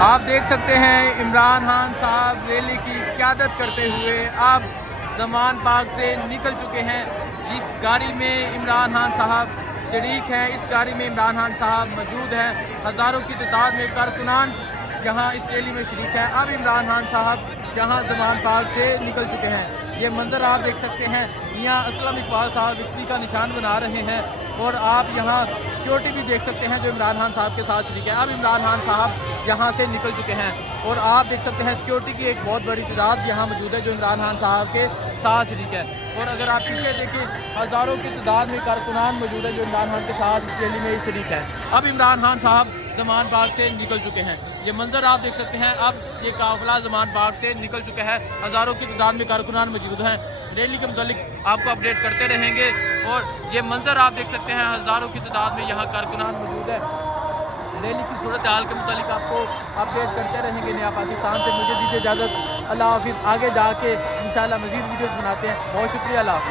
آپ دیکھ سکتے ہیں عمران خان صاحب ریلی کی قیادت کرتے ہوئے اب زمان پارک سے نکل چکے ہیں۔ جس گاڑی میں عمران خان صاحب شریک ہیں، اس گاڑی میں عمران خان صاحب موجود ہیں۔ ہزاروں کی تعداد میں کارکنان جہاں اس ریلی میں شریک ہیں۔ اب عمران خان صاحب جہاں زمان پارک سے نکل چکے ہیں، یہ منظر آپ دیکھ سکتے ہیں۔ یہاں اسلم اقبال صاحب وکٹری کا نشان بنا رہے ہیں اور آپ یہاں سیکیورٹی بھی دیکھ سکتے ہیں جو عمران خان صاحب کے ساتھ شریک ہے۔ اب عمران خان صاحب یہاں سے نکل چکے ہیں اور آپ دیکھ سکتے ہیں سیکیورٹی کی ایک بہت بڑی تعداد یہاں موجود ہے جو عمران خان صاحب کے ساتھ شریک ہے۔ اور اگر آپ پیچھے دیکھیں، ہزاروں کی تعداد میں کارکنان موجود ہیں جو عمران خان کے ساتھ اس ریلی میں شریک ہے۔ اب عمران خان صاحب زمان پارک سے نکل چکے ہیں، یہ منظر آپ دیکھ سکتے ہیں۔ اب یہ قافلہ زمان پارک سے نکل چکا ہے، ہزاروں کی تعداد میں کارکنان موجود ہیں۔ ریلی کے متعلق آپ کو اپڈیٹ کرتے رہیں گے اور یہ منظر آپ دیکھ سکتے ہیں، ہزاروں کی تعداد میں یہاں کارکنان موجود ہیں۔ ریلی کی صورتحال کے متعلق آپ کو اپڈیٹ کرتے رہیں گے نیا پاکستان سے۔ مجھے دیجیے اجازت، اللہ حافظ۔ آگے جا کے انشاءاللہ مزید ویڈیوز بناتے ہیں۔ بہت شکریہ، اللہ حافظ۔